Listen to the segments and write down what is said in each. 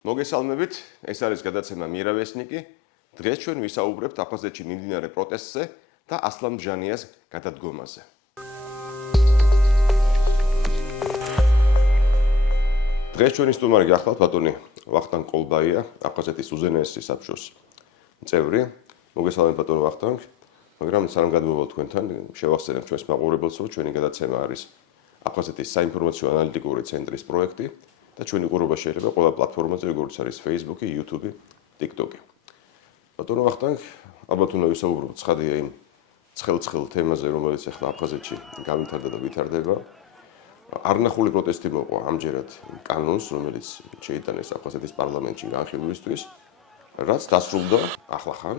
მოგესალმებით, ეს არის გადაცემა მირავესნიკი. დღეს ჩვენ ვისაუბრებთ აფხაზეთში მიმდინარე პროტესტზე და ასლან ბჟანიას გადადგომაზე. დღეს ჩვენი სტუმარი გახლავთ ბატონი ვახტანგ ყოლბაია, აფხაზეთის უზენაესი საბჭოს წევრი. მოგესალმებით ბატონო ვახტანგ, მაგრამ სანამ გადმოვალ თქვენთან, შევახსენებ ჩვენს მაყურებელს, რომ ჩვენი გადაცემა არის აფხაზეთის საინფორმაციო ანალიტიკური ცენტრის პროექტი. და ჩვენი ყურება შეიძლება ყველა პლატფორმაზე, როგორც არის Facebook, YouTube, TikTok. ბატონო ვახტანგ, ალბათ უნდა ვისაუბროთ ცხადია იმ ცხელ თემაზე, რომელიც ახლა აფხაზეთში გამვითარდა და ვითარდება. არნახული პროტესტი მოყვა ამჯერად კანონს, რომელიც შეიტანეს აფხაზეთის პარლამენტში განხილვისთვის, რაც დასრულდა ახლახან.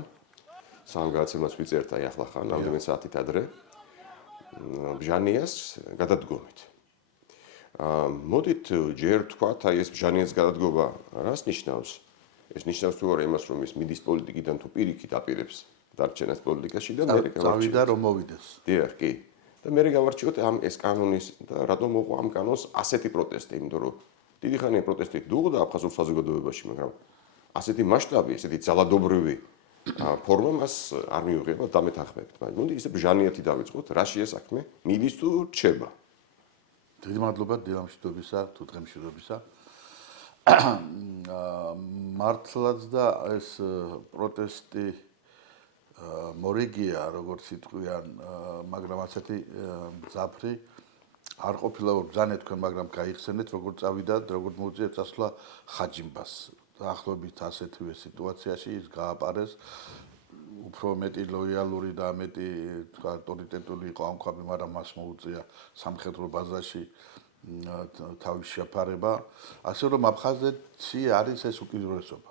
სამ გადაცემას ვიწერთ აი ახლახან, რამდენიმე საათით ადრე. ბჟანიას გადადგომით. მოდით ჯერ თქვათ, აი ეს ბჟანიას გადადგობა რას ნიშნავს? ეს ნიშნავს თუ არა იმას, რომ ის მიდის პოლიტიკიდან თუ პირიქით აპირებს დარჩენას პოლიტიკაში და მე გავიდა რომ მოვიდეს. დიახ, კი. და მე გავარჩიოთ ამ ეს კანონის და რატომ მოყვა ამ კანონს ასეთი პროტესტი, იმიტომ რომ დიდი ხანია პროტესტი დუღდა აფხაზურ საზოგადოებაში, მაგრამ ასეთი მასშტაბი, ესეთი ძალადობრივი ფორმა მას არ მიუღება და მეთანხმებით. მაგრამ მოდი ისე ბჟანიათი დავიწყოთ, რა შეა საქმე? მიდის თუ რჩება? დიდი მადლობა დილამშვიდობისა, თუ დღემშვიდობისა. მართლაც და ეს პროტესტი მორიგია, როგორც იტყვიან, მაგრამ ასეთი მძაფრი არ ყოფილა ბრძანეთ თქვენ, მაგრამ გაიხსენეთ, როგორ წავიდათ, როგორ მოუწიეთ წასვლა ხაჯიმბას. დაახლოებით ასეთივე სიტუაციაში ის გააპარეს. უფრო მეტი ლოიალური და მეტი ავტორიტეტული იყო ამ ქვაბი, მაგრამ მას მოუწია სამხედრო ბაზაში თავის შეფარება, ასე რომ აფხაზეთში არის ეს უკიდურესობა.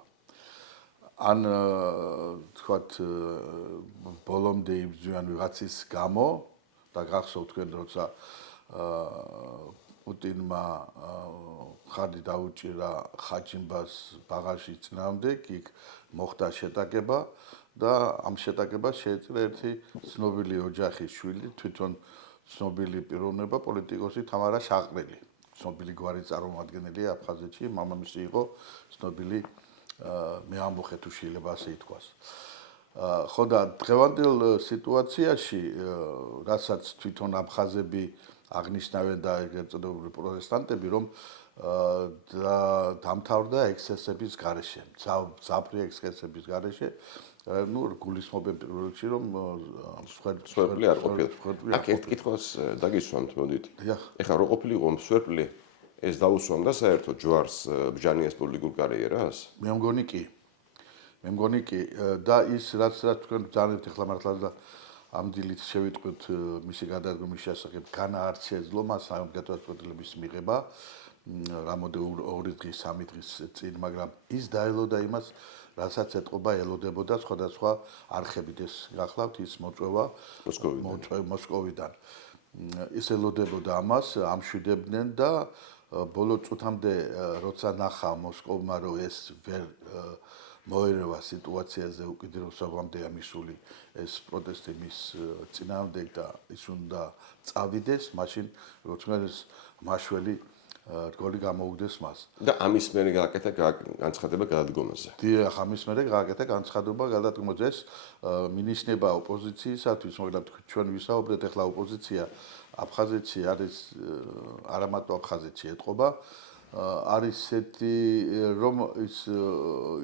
ან თქვათ ბოლომდე იბრძვიან ვიღაცის გამო და გახსოვთ თქვენ როცა პუტინმა ხარდი დაუჭირა ხაჯიმბას ბაღაში წინააღმდეგ, იქ მოხდა შეტაკება და ამ შეტაკებას შეეწირა ერთი ცნობილი ოჯახის შვილი, თვითონ ცნობილი პიროვნება, პოლიტიკოსი თამარა შაყრელი. ცნობილი გვარის წარმომადგენელი აფხაზეთში, მამამისი იყო ცნობილი მეამბოხე თუ შეიძლება ასე ითქვას. ხო და დღევანდელ სიტუაციაში, რასაც თვითონ აფხაზები აღნიშნავენ და ეგრეთ წოდებული პროტესტანტები, რომ დამთავრდა ექსცესების გარეშე, მძაფრი ექსცესების გარეშე. ნუ გულისხმობენ პირველ რიგში რომ მსხვერპლი არ ყოფილა. აქ ერთ კითხვას დაგისვამთ, მოდით. ეხლა რო ყოფილიყო მსხვერპლი, ეს დაუსვამდა საერთოდ ჯვარს ბჟანიას პოლიტიკურ კარიერას? მე მგონი კი და ის რაც თქვენ ბრძანებთ ეხლა მართლა და ამ დილით შევიტყვით მისი გადადგომის შესახებ, განა არ შეეძლო მას გადაწყვეტილების მიღება. რამოდენიმე 2 დღის, 3 დღის წინ, მაგრამ ის დაელოდა იმას, რასაც ეთყობა ელოდებოდა სხვადასხვა არხებით. ეს გახლავთ ის მოწვევა მოსკოვიდან. ის ელოდებოდა ამას, ამშვიდებდნენ და ბოლო წუთამდე როცა ნახა მოსკოვმა, რომ ეს ვერ მოერევა სიტუაციაზე უკიდურესობამდე ამისული ეს პროტესტი მის წინააღმდეგ და ის უნდა წავიდეს, მაშინ როგორც ეს მაშველი რგოლი გამოუგდეს მას. და ამის მერე გააკეთა განცხადება გადადგომაზე. დიახ, ამის მერე გააკეთა განცხადება გადადგომაზე. ეს მინიშნება ოპოზიციისათვის, მაგრამ ჩვენ ვისაუბრეთ ახლა ოპოზიცია აფხაზეთში არის, არა მარტო აფხაზეთში ეთყობა, არის ესეთი რომ ის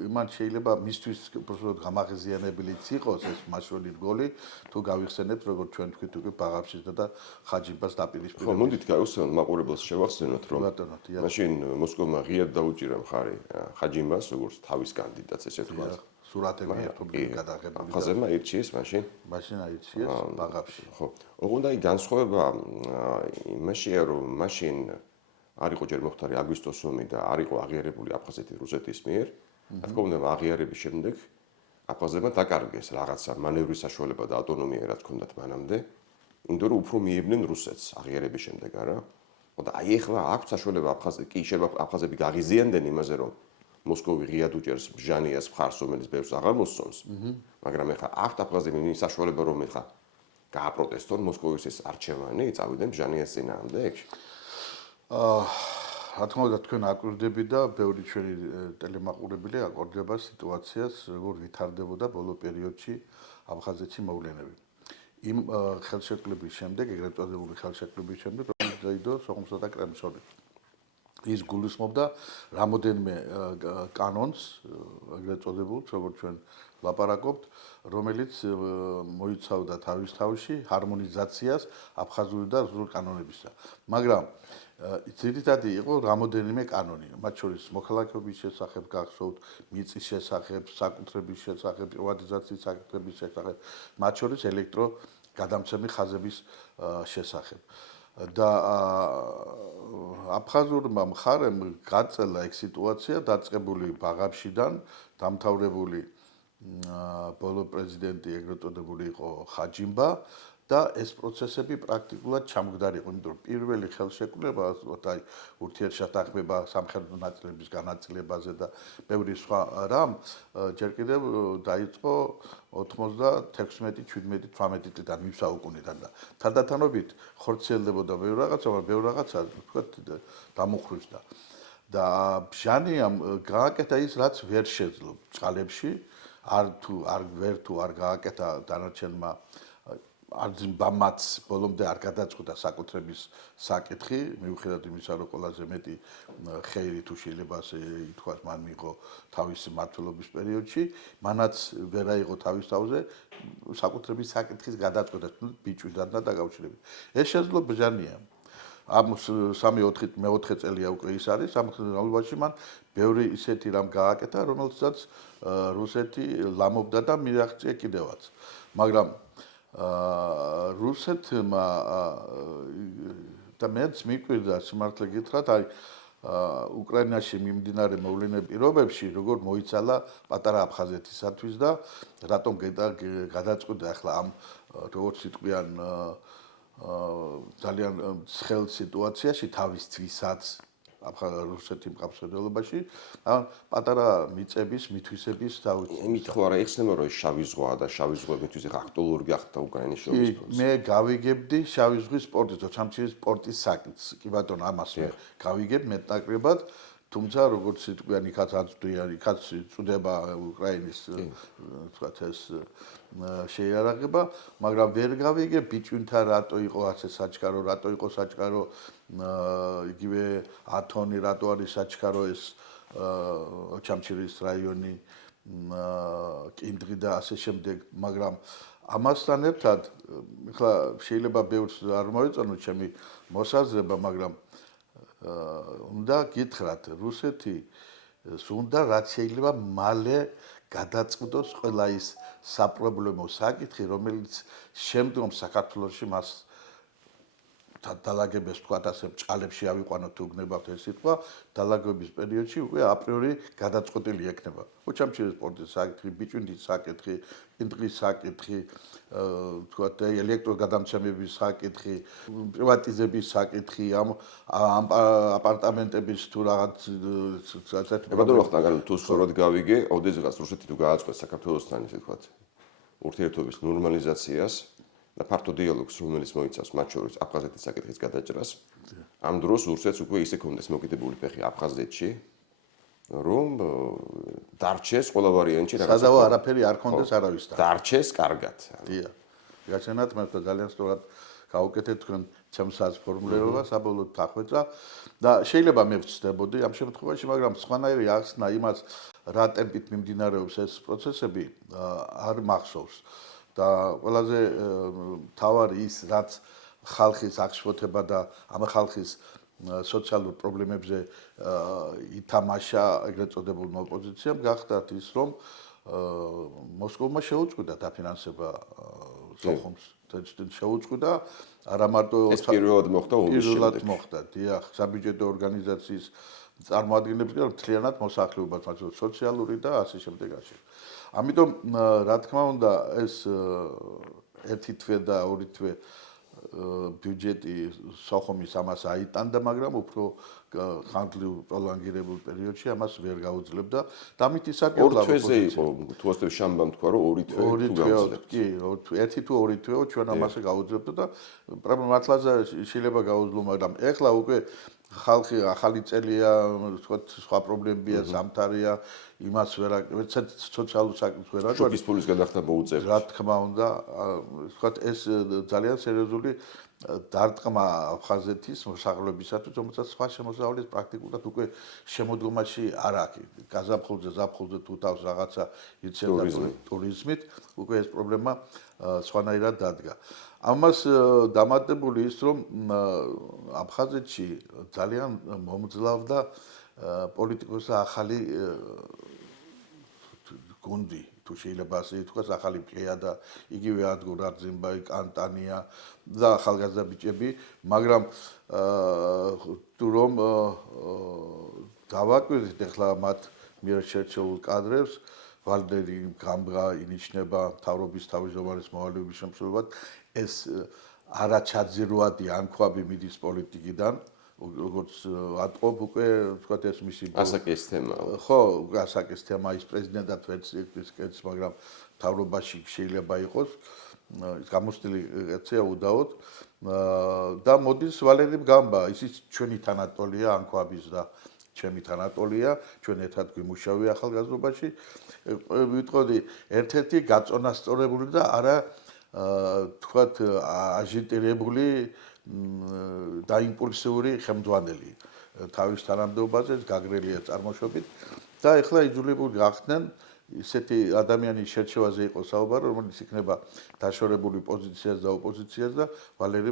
იმან შეიძლება მისთვის უბრალოდ გამაღიზიანებელიც იყოს ეს მაშველი რგოლი, თუ გავიხსენებთ როგორც ჩვენ თქვით უკვე ბაღავშის და ხაჯიმბას დაპირისპირებით. ხო, მოდით გავიხსენოთ მაყურებელს შევახსენოთ, რომ მაშინ მოსკოვმა ღიად დაუჭირა მხარი ხაჯიმბას როგორც თავის კანდიდატს, ესე ვთქვათ. სურათები ერთობლივ გადაღებული. აფხაზებმა აირჩიეს მაშინ აირჩიეს ბაღავში. ხო. ოღონდ აი განსხვავება იმაშია, რომ მაშინ არ იყო ჯერ მოხდარი აგვისტოს ომი და არ იყო აღიარებული აფხაზეთი რუსეთის მიერ. რა თქმა უნდა, აღიარების შემდეგ აფხაზებმა დაკარგეს რაღაცა მანევრის საშუალება და ავტონომია, რაც ჰქონდათ მანამდე, იმიტომ რომ უფრო მიებდნენ რუსეთს აღიარების შემდეგ, არა? და აი ეხლა აქვს საშუალება აფხაზები გაღიზიანდნენ იმაზე, რომ მოსკოვი ღიად უჭერს ბჟანიას მხარს, რომელიც ბევრს აღარ მოსწონს. მაგრამ ეხლა აქვთ აფხაზები იმის საშუალება, რომ ეხლა გააპროტესტონ მოსკოვის ეს არჩევანი, წავიდნენ ბჟანიას წინააღმდეგ. რა თქმა უნდა თქვენ აკვირდებით და ბევრი ჩვენი ტელემაყურებელი აკვირდება სიტუაციას, როგორ ვითარდებოდა ბოლო პერიოდში აფხაზეთში მოვლენები. იმ ხელშეკრულების შემდეგ, ეგრეთ წოდებული ხელშეკრულების შემდეგ, რომელიც დაიდო სოხუმსა და კრემლს შორის. ის გულისხმობდა რამოდენიმე კანონს, ეგრეთ წოდებულს, როგორც ჩვენ ვლაპარაკობთ, რომელიც მოიცავდა თავის თავში ჰარმონიზაციას აფხაზური და რუსული კანონებისა. მაგრამ ძირითადი იყო რამოდენიმე კანონი, მათ შორის მოქალაქეობის შესახებ გახსოვთ, მიწის შესახებ, საკუთრების შესახებ, პრივატიზაციის საკითხების შესახებ, მათ შორის ელექტრო გადამცემი ხაზების შესახებ. და აფხაზურმა მხარემ გაწელა ეგ სიტუაცია დაწყებული ბაღაბშიდან, დამთავრებული ბოლო პრეზიდენტი ეგრეთ წოდებული იყო ხაჯიმბა და ეს პროცესები პრაქტიკულად ჩამგდარი იყო, იმიტომ რომ პირველი ხელშეკრულება, აი ურთიერთშეთანხმება სამხედრო ნაწილების განაწილებაზე და ბევრი სხვა რამ ჯერ კიდევ დაიწყო 96-17 წლიდან მივსა უკუნიდან და თანდათანობით ხორციელდებოდა ბევრი რაღაცა, მაგრამ ბევრი რაღაცა ვთქვათ დამუხრისდა. და ბჟანიამ გააკეთა ის, რაც ვერ შეძლო წყალებში, ვერ გააკეთა დანარჩენმა არც ბოლომდე არ გადაწყვიტა საკუთრების საკითხი, მიუხედავად იმისა, რომ ყველაზე მეტი ხეირი თუ შეიძლება ასე ითქვას, მან მიიღო თავისი მმართველობის პერიოდში, მანაც ვერ აიღო თავის თავზე საკუთრების საკითხის გადაწყვეტა ბიჭვიდან და დაკავშირებით. ეს შეძლო ბჟანიამ. ამ 3-4 წელია უკვე ის არის, ამ განმავლობაში მან ბევრი ისეთი რამ გააკეთა, რომელსაც რუსეთი ლამობდა და მიაღწია კიდევაც. მაგრამ რუსეთმა და მეც მიკვირდა სიმართლე გითხრათ, აი უკრაინაში მიმდინარე მოვლენების პირობებში როგორ მოიცალა პატარა აფხაზეთისათვის და რატომ გადაწყვიტა ახლა ამ როგორც იტყვიან ძალიან ცხელ სიტუაციაში თავისთვისაც რუსეთი მყავს-ხელობაში პატარა მიწების მითვისების დაუწყო. იმით ხო არა ეხსნება რომ შავი ზღვა და შავი ზღვის მითვისება აქტუალური გახდა უკრაინის შორის პროცესი. მე გავიგებდი შავი ზღვის სპორტის, ჩამჩირის სპორტის საკითხს. კი ბატონო, ამას მე გავიგებ მეტნაკლებად, თუმცა როგორც იტყვიან, იქაც აწვდიან, იქაც წუდება უკრაინის თქვათ ეს შეიარაღება, მაგრამ ვერ გავიგებ ბიჭვინთა რატო იყო ასე საჩქარო, რატო იყო საჩქარო იგივე ათონი, რატო არის საჩქარო ეს ჩამჩირის რაიონი, კინდრი და ასე შემდეგ, მაგრამ ამასთან ერთად, ეხლა შეიძლება ბევრს არ მოეწონოთ ჩემი მოსაზრება, მაგრამ უნდა გითხრათ, რუსეთი უნდა რაც შეიძლება მალე გადაწყვიტოს ყველა ის საპრობლემო საკითხი, რომელიც შემდგომ საქართველოში მას დალაგებას თქვათ ასე ბჭყალებში ავიყვანოთ თუ გნებავთ ეს სიტყვა, დალაგების პერიოდში უკვე აპრიორი გადაწყვეტილი ექნება. ოჩამჩირის სპორტის საკითხი, ბიჭვინთის საკითხი, კინდრის საკითხი, თქვათ ელექტროგადამცემების საკითხი, პრივატიზების საკითხი, ამ აპარტამენტების თუ რაღაც ბატონო ხტანგან თუ სწორად გავიგე, ოდესღაც რუსეთი თუ გააწყვეტს საქართველოსთან ისე თქვათ ურთიერთობის ნორმალიზაციას და ფართო დიალოგს, რომელიც მოიცავს მათ შორის აფხაზეთის საკითხის გადაჭრას, ამ დროს რუსეთს უკვე ისე კონდეს მოკიდებული ფეხი აფხაზეთში, რომ დარჩეს ყველა ვარიანტი რაღაცა. სადავო არაფერი არ კონდეს არავისთან. დარჩეს კარგად. დიახ. გასცენათ მე ძალიან სწორად გავუკეთეთ თქვენ ჩემსაც ფორმულირებას, საბოლოოდ დახვეწა და შეიძლება მე ვწდებოდი ამ შემთხვევაში, მაგრამ სხვანაირი ახსნა იმას, რა ტემპით მიმდინარეობს ეს პროცესები, არ მახსოვს. და ყველაზე თავარი ის, რაც ხალხის აღშფოთება და ამ ხალხის სოციალურ პრობლემებზე ითამაშა ეგრეთ წოდებულმა ოპოზიციამ, გახდათ ის, რომ მოსკოვმა შეუწყვიტა დაფინანსება სოხუმს. შეუწყვიტა არა მარტო ეს პირველად მოხდა ომის შემდეგ. პირველად მოხდა, დიახ, საბიუჯეტო ორგანიზაციის წარმოადგენლებს კი მთლიანად მოსახლეობას, მათ შორის სოციალური და ასე შემდეგ ასე. ამიტომ რა თქმა უნდა ეს ერთი თვე და ორი თვე ბიუჯეტი სოხუმის ამას აიტანდა, მაგრამ უფრო ხანგრძლივ პროლონგირებულ პერიოდში ამას ვერ გაუძლებდა და ამით ისარგებლა ორ თვეზე იყო, თუ ასე შამბამ თქვა, რომ ორი თვე თუ გაუძლებდა. კი, ერთი თუ ორი თვეო ჩვენ ამასე გაუძლებდა და პრობლემა მართლაც შეიძლება გაუძლო, მაგრამ ეხლა უკვე ხალხი ახალი წელია, ვთქვათ, სხვა პრობლემებია, ზამთარია, იმას ვერც სოციალურ საქმეს ვერ აგვარ. შობის ფულის გადახდა მოუწევთ. რა თქმა უნდა, ვთქვათ, ეს ძალიან სერიოზული დარტყმა აფხაზეთის მოსახლეობისათვის, რომელსაც სხვა შემოსავლის პრაქტიკულად უკვე შემოდგომაში არ აქვს. გაზაფხულზე თუ თავს რაღაცა იცოდა ტურიზმით, უკვე ეს პრობლემა სხვანაირად დადგა. ამას დამატებული ის, რომ აფხაზეთში ძალიან მომძლავდა პოლიტიკოსთა ახალი გუნდი, თუ შეიძლება ასე ითქვას, ახალი პლეიადა, იგივე ადგურ არზიმბაი, კანტანია და ახალგაზრდა ბიჭები, მაგრამ თუ რომ დავაკვირდით ახლა მათ მიერ შერჩეულ კადრებს, ვალდერი გამბღა ინიშნება მთავრობის თავმჯდომარის მოვალეობის შემსრულებლად, ეს არაჩაძირვადი ანქვაბი მიდის პოლიტიკიდან, როგორც ატყობ უკვე ვთქვათ ეს მისი ასაკის თემა. ხო, ასაკის თემა ის პრეზიდენტად ვერც ის, მაგრამ მთავრობაში შეიძლება იყოს გამოსტილი კაცია უდაოდ და მოდის ვალერი გამბა, ისიც ჩვენი თანატოლია ანქვაბის და ჩემი თანატოლია, ჩვენ ერთად გვიმუშავია ახალგაზრდობაში. ვიტყოდი, ერთ-ერთი გაწონასწორებული და არა თქვათ აჟიტირებული დაიმპულსიური ხელმძღვანელი თავის თანამდებობაზე გაგრელია წარმოშობით და ეხლა იძულებული გახდნენ ისეთი ადამიანის შერჩევაზე იყო საუბარი, რომელიც იქნება დაშორებული პოზიციას და ოპოზიციას და ვალერი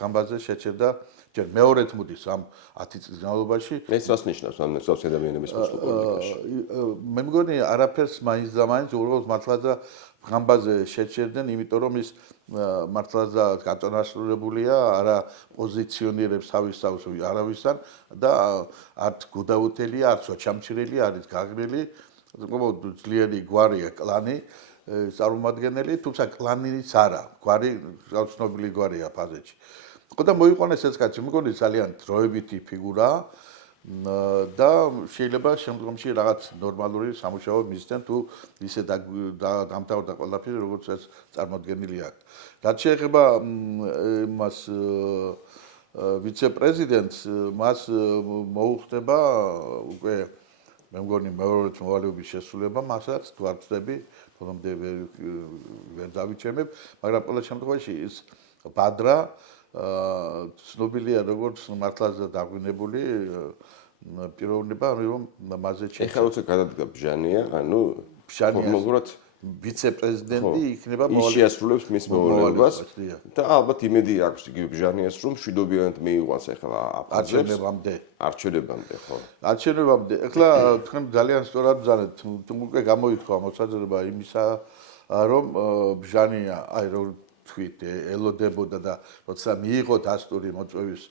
გამბაძე შეჩერდა ჯერ მეორედ მოდის ამ 10 წლის განმავლობაში. ეს რას ნიშნავს ამ ნაცვლად ადამიანების მოსვლა პოლიტიკაში? მე მგონი არაფერს მაინც და მაინც უბრალოდ მართლაც გამბაძე შეჩერდნენ, იმიტომ რომ ის მართლაც გაწონასწორებულია, არა პოზიციონირებს თავის თავს არავისთან და არც გუდაუთელია, არც ოჩამჩირელი, არის გაგრილი, ძლიერი გვარია კლანი წარმომადგენელი, თუმცა კლანიც არა, გვარი ცნობილი გვარია აფხაზეთში. და მოიყვანეს ეს კაცი, მე მგონი ძალიან დროებითი ფიგურაა და შეიძლება შემდგომში რაღაც ნორმალური სამუშაო მისცენ თუ ისე დამთავრდა ყველაფერი, როგორც ეს წარმოდგენილი აქვს. რაც შეეხება მას ვიცე-პრეზიდენტს, მას მოუხდება უკვე მე მგონი მეორედ მოვალეობის შესრულება, მასაც თუ არ ვწდები, ბოლომდე ვერ დავიჩემებ, მაგრამ ყველა შემთხვევაში ის ბადრა ცნობილია როგორც მართლაც დაგვინებული პიროვნება, რომ მასზე ეხლა როცა გადადგა ბჟანია, ანუ ფორმალურად ვიცე-პრეზიდენტი იქნება შეასრულებს მის მოვალეობას და ალბათ იმედი აქვს იგივე ბჟანიას, რომ მშვიდობიანად მიიყვანს ეხლა არჩევნებამდე. არჩევნებამდე, ხო. არჩევნებამდე. ეხლა თქვენ ძალიან სწორად ბრძანეთ, თუ უკვე გამოიქვა მოსაძრება იმისა, რომ ბჟანია, აი რო თქვით, ელოდებოდა და როცა მიიღო დასტური მოწვევის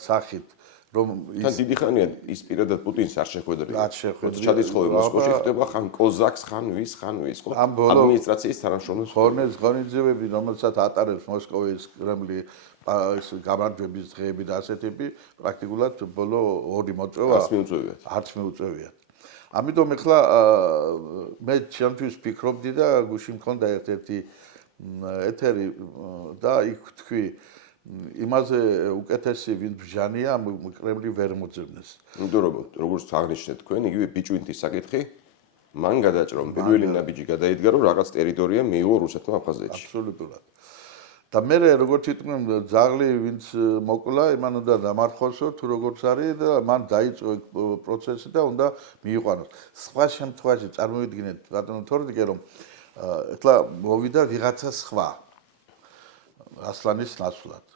სახით, რომ თან დიდი ხანია ის პირადად პუტინს არ შეხვედრია. არ შეხვედრია. ჩადიცხოვე მოსკოვში ხდება ხან კოზაკს, ხან ვის, ხო? ადმინისტრაციის თანამშრომლებს. ხონეს ღონისძიებები, რომელსაც ატარებს მოსკოვის კრემლი, ეს გამარჯვების დღეები და ასეთები, პრაქტიკულად ბოლო ორი მოწვევა არც მიუწევიათ. ამიტომ ეხლა მე ჩემთვის ფიქრობდი და გუში მქონდა ერთ-ერთი ეთერი და იქ თქვი იმაზე უკეთესი ვინ ბჟანია კრემლი ვერ მოძებნეს. იმიტომ რომ როგორც აღნიშნეთ თქვენ, იგივე ბიჭვინთის საკითხი მან გადაჭრა, რომ პირველი ნაბიჯი გადაიდგა, რომ რაღაც ტერიტორია მიიღო რუსეთმა აფხაზეთში. აბსოლუტურად. და მე როგორც იტყვიან ძაღლი ვინც მოკლა, იმან უნდა დამარხოსო თუ როგორც არის და მან დაიწყო პროცესი და უნდა მიიყვანოს. სხვა შემთხვევაში წარმოვიდგინეთ ბატონო თორდიკე რომ ეხლა მოვიდა ვიღაცა სხვა ასლანის ნაცვლად.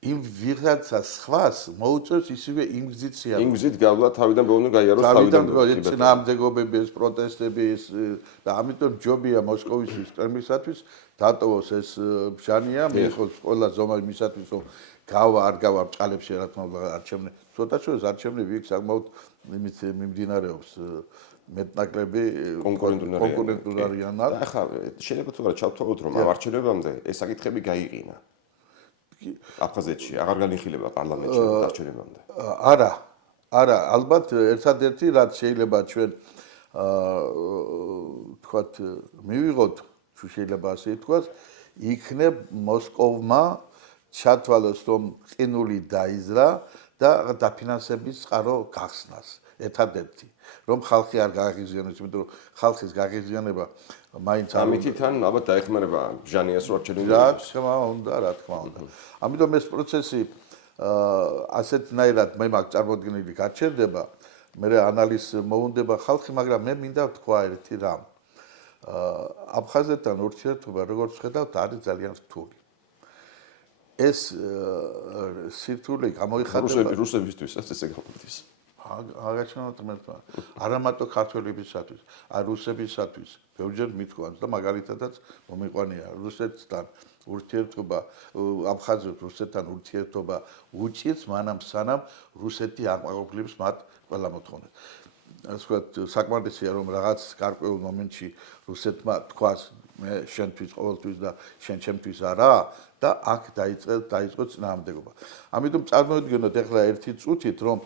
იმ ვიღაცა სხვას მოუწევს ისევე იმ გზით სიარული. იმ გზით გავლა თავიდან ბოლომდე გაიაროს თავიდან წინააღმდეგობები, ეს პროტესტები და ამიტომ ჯობია მოსკოვის კრემლისათვის დატოვოს ეს ბჟანია, მიიღოს ყველა ზომა იმისათვის, რომ გავა არ გავა ბჭყალებში რა თქმა უნდა არჩევნები. ცოტა შორის არჩევნები იქ საკმაოდ იმით მიმდინარეობს მეტნაკლები კონკურენტული არიანად. ახლა შეიძლება თუ არა ჩავთვალოთ რომ ამ არჩევნებამდე ეს საკითხები გაიყინა. აფხაზეთში აღარ განიხილება პარლამენტში არჩევნებამდე. არა, ალბათ ერთადერთი რაც შეიძლება ჩვენ თქვათ მივიღოთ, თუ შეიძლება ასე ითქვას, იქნებ მოსკოვმა ჩათვალოს რომ ყინული დაიზრა და დაფინანსების წყარო გახსნას ერთადერთი რომ ხალხი არ გააღიზიანოს იმიტომ რომ ხალხის გაღიზიანება მაინც ამითი თან ალბათ დაეხმარება ჟანიას რო არჩევნები რა თქმა უნდა ამიტომ ეს პროცესი ასეთნაირად მე მაგ წარმოდგენილი გაჩერდება მე ანალიზ მოუნდება ხალხი მაგრამ მე მინდა თქვა ერთი რამ აფხაზეთთან ურთიერთობა როგორც ხედავთ არის ძალიან რთული ეს სირთულე გამოიხატება რუსებისთვისაც ესე გამოდის აღაჩვენოთ მერტვა არა მარტო ქართველებისათვის არ რუსებისათვის ბევრჯერ მithქვამს და მაგალითადაც მომიყვანია რუსეთთან ურთიერთობა აფხაზეთს რუსეთთან ურთიერთობა უჭირს მანამ სანამ რუსეთი აკმაყოფილებს მათ ყველა მოთხოვნას ასე ვთქვათ საკმარისია რომ რაღაც გარკვეულ მომენტში რუსეთმა თქვას მე შენთვის ყოველთვის და შენ ჩემთვის არა და აქ დაიწყო წინააღმდეგობა ამიტომ წარმოვიდგინოთ ახლა ერთი წუთით რომ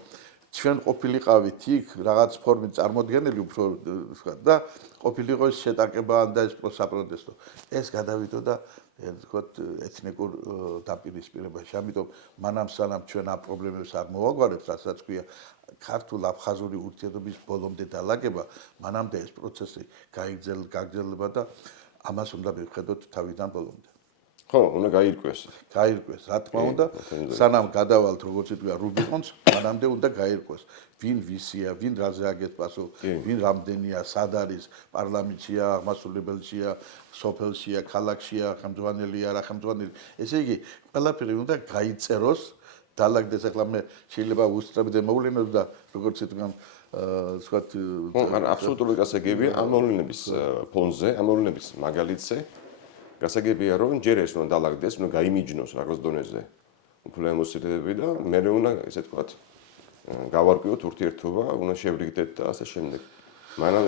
ჩვენ ყოფილიყავით იქ რაღაც ფორმით წარმოდგენილი უფრო ვთქვათ და ყოფილიყო ეს შეტაკება და ეს საპროტესტო ეს გადავიდო და ვთქვათ ეთნიკურ დაპირისპირებაში ამიტომ მანამ სანამ ჩვენ ამ პრობლემებს არ მოვაგვარებთ რასაც ქვია ქართულ-აფხაზური ურთიერთობის ბოლომდე დალაგება მანამდე ეს პროცესი გაგრძელდება და ამას უნდა მივხედოთ თავიდან ბოლომდე ხო უნდა გაირკვეს რა თქმა უნდა სანამ გადავალთ როგორც ითქვა რუბიკონს მანამდე უნდა გაირკვეს ვინ ვისია ვინ რაზე აგეთ პასუხი ვინ რამდენია სად არის პარლამენტშია აღმასრულებელშია სოფელშია ქალაქშია ხელმძღვანელია რა ხელმძღვანელი ესე იგი ყველაფერი უნდა გაიწეროს დალაგდეს ახლა მე შეიძლება უსწრებდე მოვლენებს და როგორც ითქვა ვთქვათ აბსოლუტურად გასაგებია ამ მოვლენების ფონზე ამ მოვლენების მაგალითზე გასაგებია რომ ჯერ ეს უნდა დალაგდეს, უნდა გაიმიჯნოს რაღაც დონეზე უფლება მოსილები და მე უნდა ესე ვთქვათ გავარკვიოთ ურთიერთობა, უნდა შევრიგდეთ და ასე შემდეგ. მაგრამ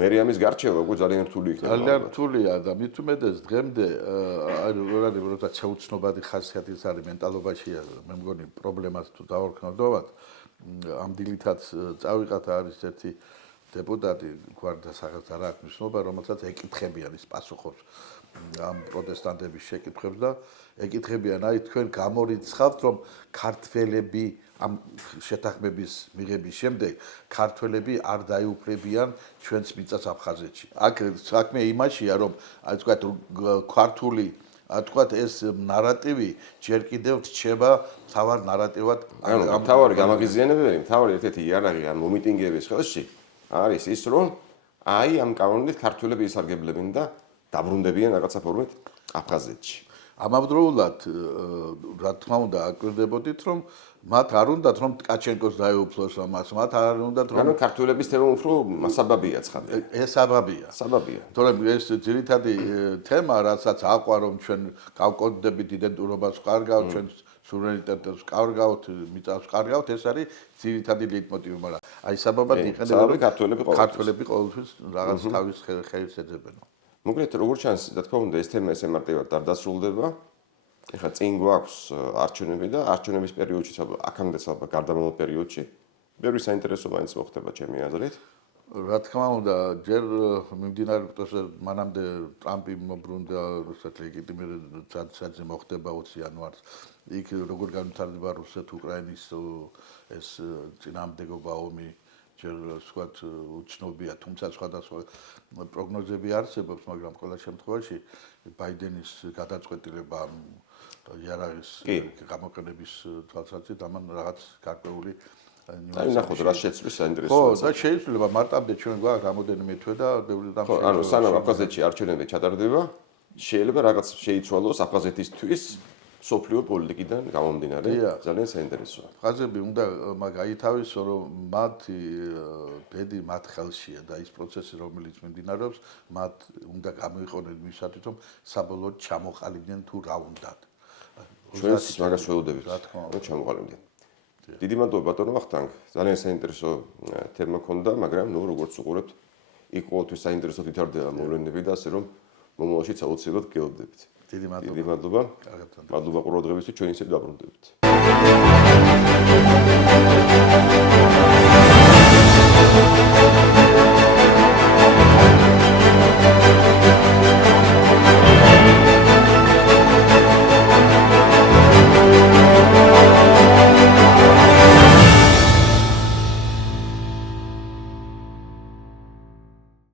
მე ამის გარჩევა უკვე ძალიან რთული იქნება. ძალიან რთულია და მით უმეტეს დღემდე აი როცა შეუცნობადი ხასიათის არის მენტალობაში მე მგონი პრობლემას თუ დავარქმევთ ამ დილითაც წავიყათ არის ერთი დეპუტატი გვარდა სახელს არ აქვს მნიშვნელობა რომელსაც ეკითხებიან ის პასუხობს ამ პროტესტანტების შეკითხვებს და ეკითხებიან აი თქვენ გამორიცხავთ რომ ქართველები ამ შეთანხმების მიღების შემდეგ ქართველები არ დაიუფლებიან ჩვენს მიწას აფხაზეთში. აქ საქმე იმაშია რომ აი ვთქვათ ქართული თქვათ ეს ნარატივი ჯერ კიდევ რჩება თავარ ნარატივად ანუ თავარი გამაღიზიანებელი თავარი ერთ-ერთი იარაღი ამ მომიტინგეების ხელში არის ის რომ აი ამ კანონით ქართველები ისარგებლებენ და დაბრუნდებიან რაღაცა ფორმით აფხაზეთში. ამავდროულად რა თქმა უნდა აკვირდებოდით რომ მათ არ უნდათ რომ ტკაჩენკოს დაეუფლოს ამას მათ არ უნდათ რომ ანუ ქართველების თემა უფრო მასაბაბია ცხადია. ეს საბაბია. თორემ ეს ძირითადი თემა რასაც აყვა რომ ჩვენ გავკოდდებით იდენტურობას ვყარგავთ ჩვენ სუვერენიტეტს ვყარგავთ მიწას ვყარგავთ ეს არის ძირითადი ლეიტმოტივი მაგრამ აი საბაბად იყენებენ ქართველები ყოველთვის რაღაც თავის ხელს ეძებენ. მოგეთ როგორ ჩანს რა თქმა უნდა ეს თემა ესე მარტივად არ დასრულდება. ეხლა წინ გვაქვს არჩევნები და არჩევნების პერიოდში აქამდე გარდამავალ პერიოდში ბევრი საინტერესო მაინც მოხდება ჩემი აზრით. რა თქმა უნდა ჯერ მიმდინარე პროცესზე მანამდე ტრამპი მობრუნდა რუსეთ ლეგიტიმირებაზე მოხდება 20 იანვარს. იქ როგორ განვითარდება რუსეთ-უკრაინის ეს წინააღმდეგობა ომი ჯერ ვთქვათ უცნობია თუმცა სხვადასხვა პროგნოზები არსებობს მაგრამ ყველა შემთხვევაში ბაიდენის გადაწყვეტილება იარაღის გამოყენების თვალსაზრისით ამან რაღაც გარკვეული აი ნახოთ რა შეცვლის საინტერესოა. ხო და შეიძლება მარტამდე ჩვენ გვაქვს რამოდენიმე თვე და ბევრი ხო ანუ სანამ აფხაზეთში არჩევნები ჩატარდება შეიძლება რაღაც შეიცვალოს აფხაზეთისთვის სოფლიო პოლიტიკიდან გამომდინარე ძალიან საინტერესოა. აფხაზები უნდა გაითავისო რომ მათი ბედი მათ ხელშია და ის პროცესი რომელიც მიმდინარეობს მათ უნდა გამოიყენონ იმისათვის რომ საბოლოოდ ჩამოყალიბდნენ თუ რა უნდათ. ჩვენს მაგას ველოდებით რომ ჩამოყალიბდნენ. დიდი მადლობა ბატონო ვახტანგ ძალიან საინტერესო თემა ქონდა მაგრამ ნუ როგორც უყურებთ იქ ყოველთვის საინტერესო ვითარდება მოვლენები და ასე რომ მომავალშიც აუცილებლად გელოდებთ. დიდი მადლობა. მადლობა ყურადღებისთვის ჩვენ ისევ დაბრუნდებით.